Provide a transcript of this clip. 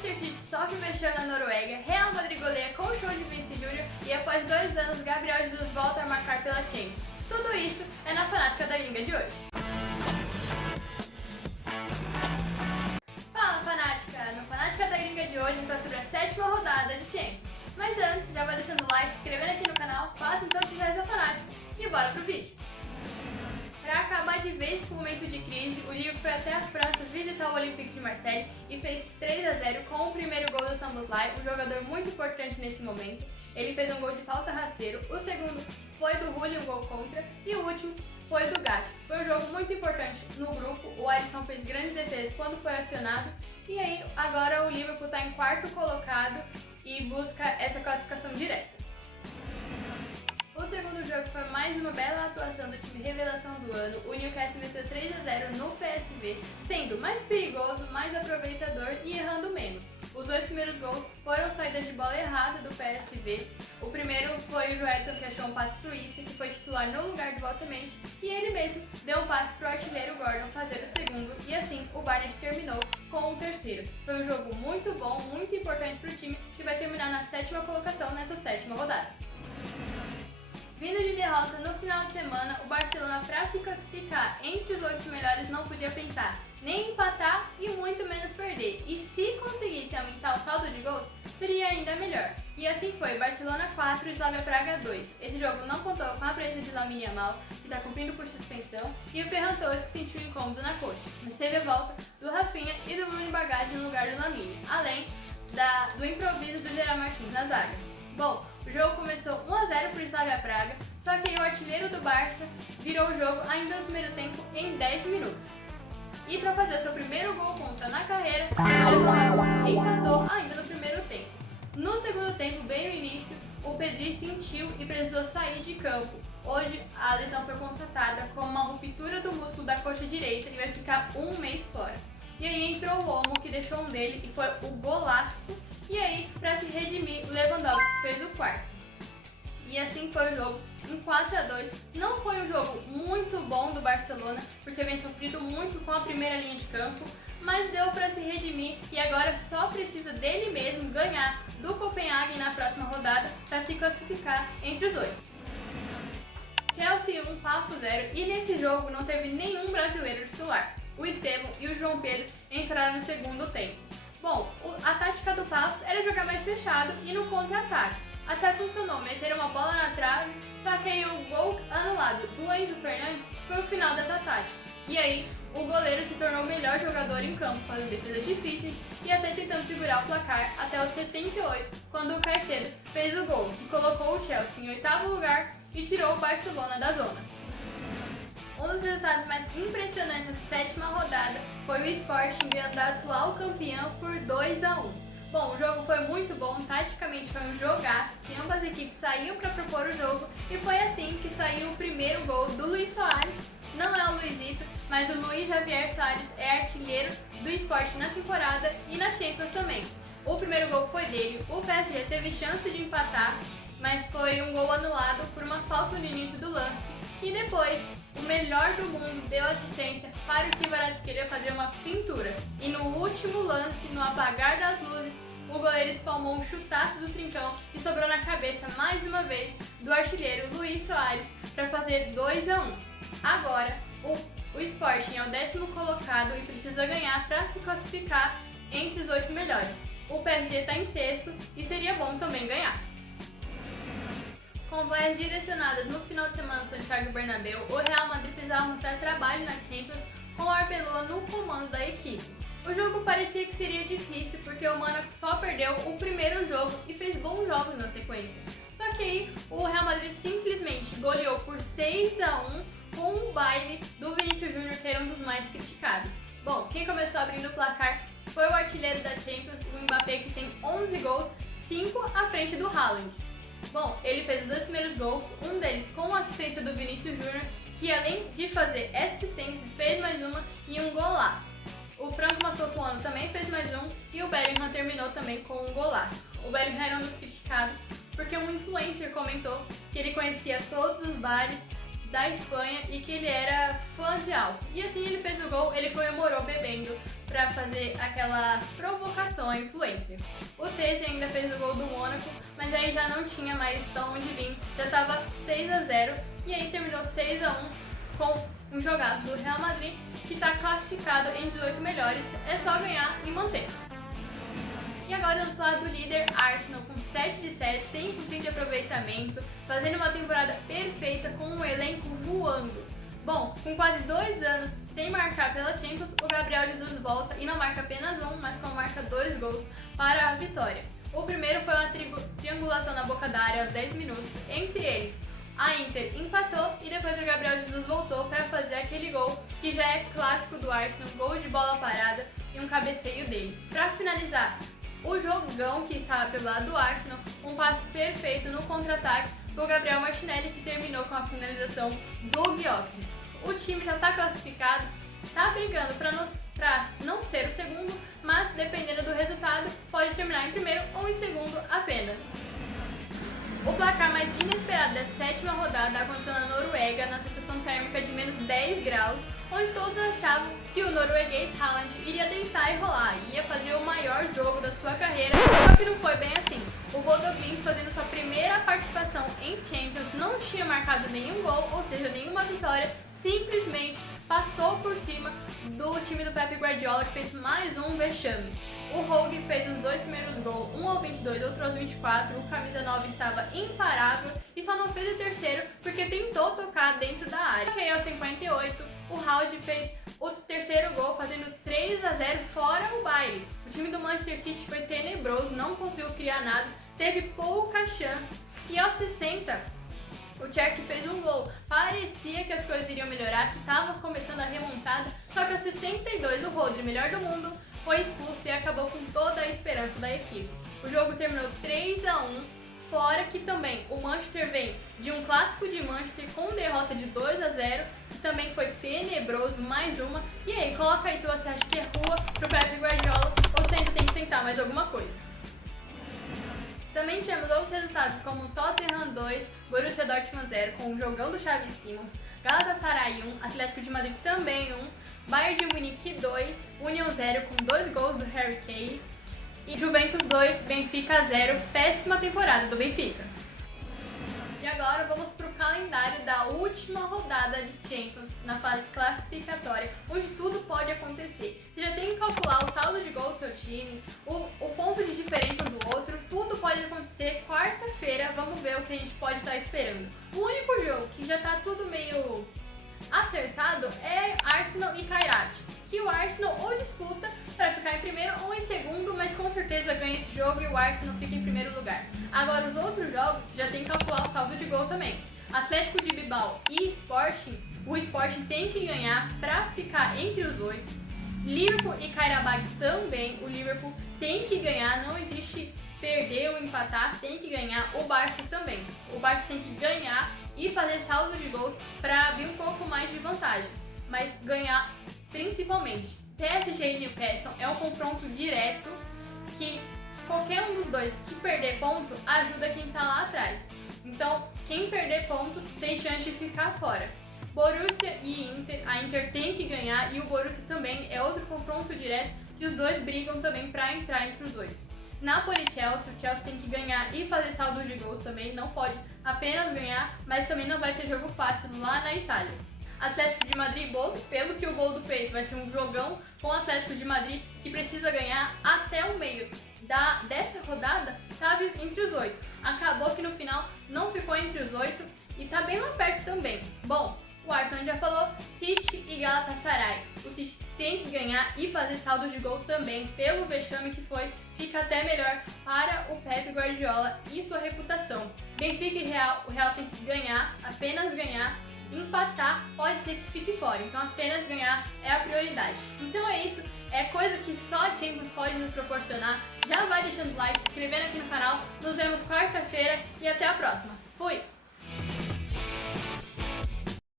Manchester City sofre vexame na Noruega, Real Madrid goleia com o show de Vinícius Júnior e após 2 anos, Gabriel Jesus volta a marcar pela Champions. Tudo isso é na Fanática da Gringa de hoje. Fala Fanática! No Fanática da Gringa de hoje a gente vai sobre a 7ª rodada de Champions. Mas antes, já vai deixando o like, se inscrevendo aqui no canal, faça então se quiser ser fanático. E bora pro vídeo! Para acabar de vez com o momento de crise, o Lille foi até a França visitar o Olympique de Marseille e fez 3-0 com o primeiro gol do Szoboszlai, um jogador muito importante nesse momento. Ele fez um gol de falta rasteiro, o segundo foi do Rulli, um gol contra, e o último foi do Gatti. Foi um jogo muito importante no grupo, o Alisson fez grandes defesas quando foi acionado, e aí agora o Liverpool está em 4º colocado e busca essa classificação direta. O segundo jogo foi mais uma bela atuação do time revelação do ano. O Newcastle meteu 3-0 no PSV, sendo mais perigoso, mais aproveitador e errando menos. Os 2 primeiros gols foram saídas de bola errada do PSV. O primeiro foi o Joeton, que achou um passe pro Isse, que foi titular no lugar de Voltamente, e ele mesmo deu um passe pro artilheiro Gordon fazer o segundo, e assim o Barnet terminou com o terceiro. Foi um jogo muito bom, muito importante pro time, que vai terminar na 7ª colocação nessa 7ª rodada. Vindo de derrota no final de semana, o Barcelona, para se classificar entre os 8 melhores, não podia pensar nem empatar e muito menos perder. E se conseguisse aumentar o saldo de gols, seria ainda melhor. E assim foi, Barcelona 4 e Slavia Praga 2. Esse jogo não contou com a presença de Lamine Yamal, que está cumprindo por suspensão, e o Ferran Torres, que sentiu incômodo na coxa. Mas teve a volta do Rafinha e do Bruno Bagage no lugar do Lamine, além do improviso do Gerard Martins na zaga. Bom, o jogo começou 1-0 para o Slavia Praga, só que o artilheiro do Barça virou o jogo ainda no primeiro tempo em 10 minutos. E para fazer seu primeiro gol contra na carreira, o empatou ainda no primeiro tempo. No segundo tempo, bem no início, o Pedri sentiu e precisou sair de campo. Hoje, a lesão foi constatada como uma ruptura do músculo da coxa direita e vai ficar 1 mês fora. E aí entrou o Olmo, que deixou um dele e foi o golaço. E aí, para se redimir, o Lewandowski fez o 4º. E assim foi o jogo, em 4-2. Não foi um jogo muito bom do Barcelona, porque vem sofrido muito com a primeira linha de campo, mas deu para se redimir e agora só precisa dele mesmo ganhar do Copenhague na próxima rodada para se classificar entre os 8. Chelsea 1, Papo 0, e nesse jogo não teve nenhum brasileiro titular. O Estevão e o João Pedro entraram no segundo tempo. Bom, a tática do Passos era jogar mais fechado e no contra-ataque. Até funcionou, meteram uma bola na trave, só que aí o gol anulado do Enzo Fernandes foi o final dessa tática. E aí, o goleiro se tornou o melhor jogador em campo, fazendo defesas difíceis e até tentando segurar o placar até os 78, quando o Caicedo fez o gol, que colocou o Chelsea em 8º lugar e tirou o Barcelona da zona. Um dos resultados mais impressionantes da 7ª rodada foi o Sporting ganhando a atual campeão por 2-1. Bom, o jogo foi muito bom, taticamente foi um jogaço, que ambas as equipes saíam para propor o jogo e foi assim que saiu o primeiro gol do Luís Soares. Não é o Luizito, mas o Luís Javier Soares é artilheiro do Sporting na temporada e na Champions também. O primeiro gol foi dele, o PSG teve chance de empatar, mas foi um gol anulado por uma falta no início do lance. E depois, o melhor do mundo deu assistência para o Kvaratskhelia fazer uma pintura. E no último lance, no apagar das luzes, o goleiro espalmou um chutaço do trincão e sobrou na cabeça mais uma vez do artilheiro Luís Soares para fazer 2-1. Agora, o Sporting é o 10º colocado e precisa ganhar para se classificar entre os 8 melhores. O PSG está em 6º e seria bom também ganhar. Com vaias direcionadas no final de semana no Santiago Bernabéu, o Real Madrid precisava mostrar trabalho na Champions com o Arbeloa no comando da equipe. O jogo parecia que seria difícil porque o Mônaco só perdeu o primeiro jogo e fez bons jogos na sequência. Só que aí o Real Madrid simplesmente goleou por 6-1 com o baile do Vinícius Júnior, que era um dos mais criticados. Bom, quem começou abrindo o placar foi o artilheiro da Champions, o Mbappé, que tem 11 gols, 5 à frente do Haaland. Bom, ele fez os 2 primeiros gols, um deles com a assistência do Vinícius Júnior, que além de fazer essa assistência, fez mais uma e um golaço. O Franco Massotuano também fez mais um e o Bellingham terminou também com um golaço. O Bellingham era um dos criticados porque um influencer comentou que ele conhecia todos os bares da Espanha e que ele era fã de álcool. E assim ele fez o gol, ele comemorou bebendo para fazer aquela provocação, não é influencer. O Tese ainda fez o gol do Mônaco, mas aí já não tinha mais de onde vir, já estava 6-0 e aí terminou 6-1 com um jogaço do Real Madrid, que está classificado entre os 8 melhores, é só ganhar e manter. E agora vamos falar do líder Arsenal com 7 de 7, 100% de aproveitamento, fazendo uma temporada perfeita com um elenco voando. Bom, com quase 2 anos sem marcar pela Champions, o Gabriel Jesus volta e não marca apenas um, mas marca 2 gols para a vitória. O primeiro foi uma triangulação na boca da área aos 10 minutos, entre eles a Inter empatou e depois o Gabriel Jesus voltou para fazer aquele gol que já é clássico do Arsenal, gol de bola parada e um cabeceio dele. Para finalizar o jogão que estava pelo lado do Arsenal, um passe perfeito no contra-ataque do Gabriel Martinelli, que terminou com a finalização do Gyökeres. O time já está classificado, está brigando para não ser o segundo, mas dependendo do resultado pode terminar em primeiro ou em segundo apenas. O placar mais inesperado da 7ª rodada aconteceu na Noruega, na sensação térmica de menos 10 graus, onde todos achavam que o norueguês Haaland iria deitar e rolar, e ia fazer o maior jogo da sua carreira, só que não foi bem assim. O Bodo Glimt, fazendo sua primeira participação em Champions, não tinha marcado nenhum gol, ou seja, nenhuma vitória, simplesmente passou por cima do time do Pep Guardiola, que fez mais um vexame. O Rogue fez os 2 primeiros gols, um aos 22, outro aos 24, o camisa 9 estava imparável e só não fez o terceiro porque tentou tocar dentro da área. E aos 58, o Haaland fez o terceiro gol, fazendo 3-0 fora o baile. O time do Manchester City foi tenebroso, não conseguiu criar nada, teve poucas chances e aos 60, o Cherky fez um gol. Parecia que as coisas iriam melhorar, que estava começando a remontada, só que aos 62 o Rodri, melhor do mundo, foi expulso e acabou com toda a esperança da equipe. O jogo terminou 3-1, fora que também o Manchester vem de um clássico de Manchester com derrota de 2-0, que também foi tenebroso, mais uma. E aí, coloca aí se você acha que é rua pro Pep Guardiola ou se ainda tem que tentar mais alguma coisa. Também tivemos outros resultados como Tottenham 2, Borussia Dortmund 0 com o jogão do Xavi Simons, Galatasaray 1, Atlético de Madrid também 1, Bayern de Munique 2, Union 0 com 2 gols do Harry Kane e Juventus 2, Benfica 0, péssima temporada do Benfica. E agora vamos para o calendário da última rodada de Champions na fase classificatória, onde tudo pode acontecer. Você já tem que calcular o saldo de gol do seu time, o ponto de diferença do outro, tudo pode acontecer. Quarta-feira, vamos ver o que a gente pode estar esperando. O único jogo que já está tudo meio acertado é Arsenal e Kairat, que o Arsenal ou disputa para ficar em primeiro ou em segundo, mas com certeza ganha esse jogo e o Arsenal fica em primeiro lugar. Agora os outros jogos já tem que calcular o saldo de gol também. Atlético de Bilbao e Sporting, o Sporting tem que ganhar para ficar entre os 8. Liverpool e Karabakh também, o Liverpool tem que ganhar, não existe perder ou empatar, tem que ganhar. O Barça também, o Barça tem que ganhar e fazer saldo de gols para abrir um pouco mais de vantagem, mas ganhar principalmente. PSG e Newcastle é um confronto direto que qualquer um dos dois que perder ponto ajuda quem está lá atrás. Então, quem perder ponto tem chance de ficar fora. Borussia e Inter, a Inter tem que ganhar e o Borussia também é outro confronto direto que os dois brigam também para entrar entre os 8. Napoli e Chelsea, o Chelsea tem que ganhar e fazer saldo de gols também, não pode apenas ganhar, mas também não vai ter jogo fácil lá na Itália. Atlético de Madrid e Boldo, pelo que o Boldo fez, vai ser um jogão com o Atlético de Madrid, que precisa ganhar até o meio dessa rodada, sabe, entre os 8. Acabou que no final não ficou entre os 8 e tá bem lá perto também. Bom, o Arsenal já falou, City e Galatasaray. O City tem que ganhar e fazer saldos de gol também, pelo vexame que foi, fica até melhor para o Pep Guardiola e sua reputação. Benfica e Real, o Real tem que ganhar, apenas ganhar. Empatar pode ser que fique fora, então apenas ganhar é a prioridade. Então é isso, é coisa que só a Champions pode nos proporcionar. Já vai deixando o like, se inscrevendo aqui no canal. Nos vemos quarta-feira e até a próxima. Fui!